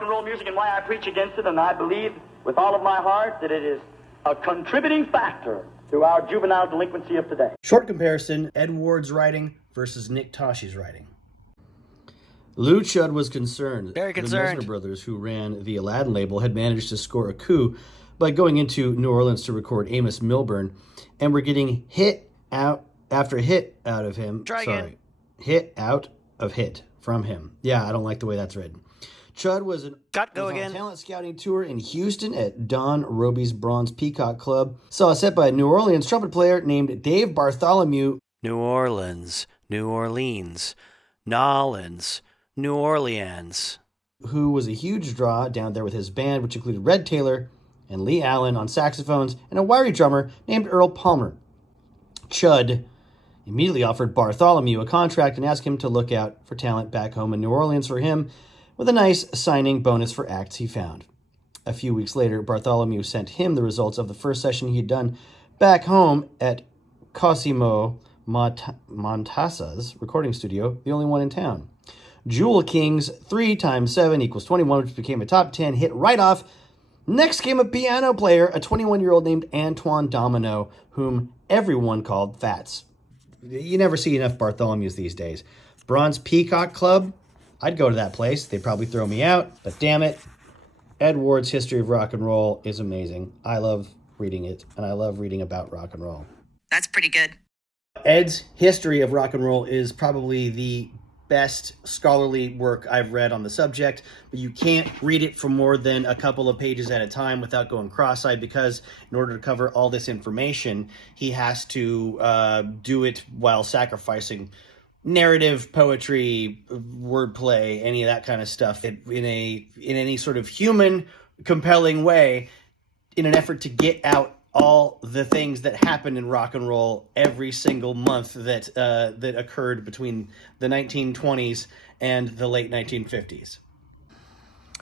rock and roll music and why I preach against it, and I believe with all of my heart that it is a contributing factor to our juvenile delinquency of today. Short comparison, Ed Ward's writing versus Nick Tosches' writing. Lou Chudd was concerned. Very concerned. The Mesner brothers, who ran the Aladdin label, had managed to score a coup by going into New Orleans to record Amos Milburn, and were getting hit out after hit out of him. Hit out of hit from him. Yeah, I don't like the way that's written. Chudd was on a talent scouting tour in Houston at Don Robey's Bronze Peacock Club. Saw a set by a New Orleans trumpet player named Dave Bartholomew. New Orleans, New Orleans, Nolans, New Orleans. Who was a huge draw down there with his band, which included Red Taylor and Lee Allen on saxophones and a wiry drummer named Earl Palmer. Chudd immediately offered Bartholomew a contract and asked him to look out for talent back home in New Orleans for him, with a nice signing bonus for acts he found. A few weeks later, Bartholomew sent him the results of the first session he had done back home at Cosimo Montasa's recording studio, the only one in town. Jewel King's 3 times 7 equals 21, which became a top 10 hit right off. Next came a piano player, a 21-year-old named Antoine Domino, whom everyone called Fats. You never see enough Bartholomews these days. Bronze Peacock Club, I'd go to that place. They'd probably throw me out, but damn it, Ed Ward's History of Rock and Roll is amazing. I love reading it, and I love reading about rock and roll. That's pretty good. Ed's History of Rock and Roll is probably the best scholarly work I've read on the subject, but you can't read it for more than a couple of pages at a time without going cross-eyed, because in order to cover all this information, he has to do it while sacrificing narrative, poetry, wordplay, any of that kind of stuff in any sort of human, compelling way, in an effort to get out all the things that happened in rock and roll every single month that occurred between the 1920s and the late 1950s.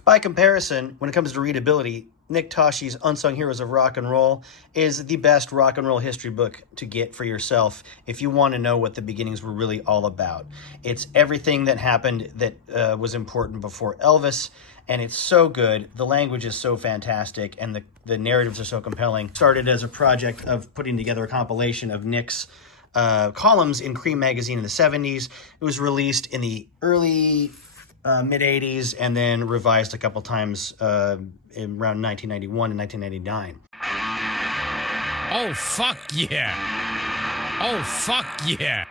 By comparison, when it comes to readability, Nick Tosches' Unsung Heroes of Rock and Roll is the best rock and roll history book to get for yourself if you want to know what the beginnings were really all about. It's everything that happened that was important before Elvis, and it's so good. The language is so fantastic, and the narratives are so compelling. Started as a project of putting together a compilation of Nick's columns in Cream magazine in the 70s. It was released in the early mid-80s and then revised a couple times in around 1991 and 1999. Oh, fuck yeah. Oh, fuck yeah.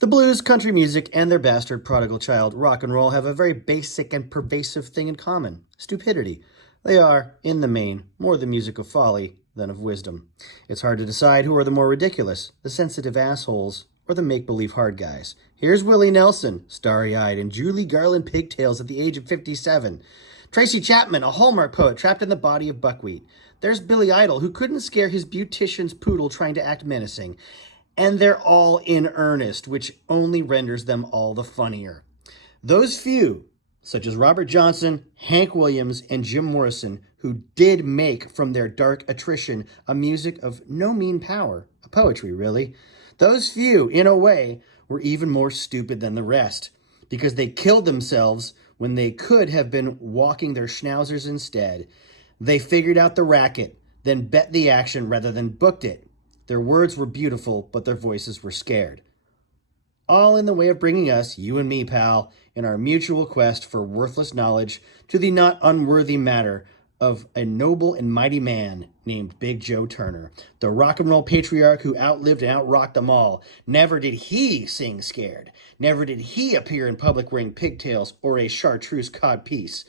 The blues, country music, and their bastard prodigal child, rock and roll, have a very basic and pervasive thing in common: stupidity. They are, in the main, more the music of folly than of wisdom. It's hard to decide who are the more ridiculous, the sensitive assholes or the make-believe hard guys. Here's Willie Nelson, starry-eyed and Julie Garland pigtails at the age of 57. Tracy Chapman, a Hallmark poet trapped in the body of buckwheat. There's Billy Idol, who couldn't scare his beautician's poodle trying to act menacing. And they're all in earnest, which only renders them all the funnier. Those few, such as Robert Johnson, Hank Williams, and Jim Morrison, who did make from their dark attrition a music of no mean power, a poetry really, those few, in a way, were even more stupid than the rest, because they killed themselves when they could have been walking their schnauzers instead. They figured out the racket, then bet the action rather than booked it. Their words were beautiful, but their voices were scared. All in the way of bringing us, you and me, pal, in our mutual quest for worthless knowledge, to the not unworthy matter of a noble and mighty man named Big Joe Turner, the rock and roll patriarch who outlived and outrocked them all. Never did he sing scared. Never did he appear in public wearing pigtails or a chartreuse cod piece.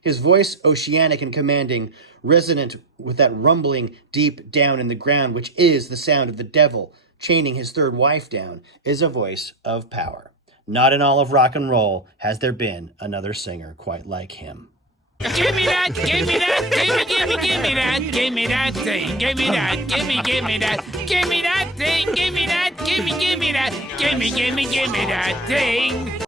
His voice, oceanic and commanding, resonant with that rumbling deep down in the ground, which is the sound of the devil chaining his third wife down, is a voice of power. Not in all of rock and roll has there been another singer quite like him. Give me that, give me that, give me that, give me that thing, give me that, give me that, give me that thing, give me that, give me that, give me that thing.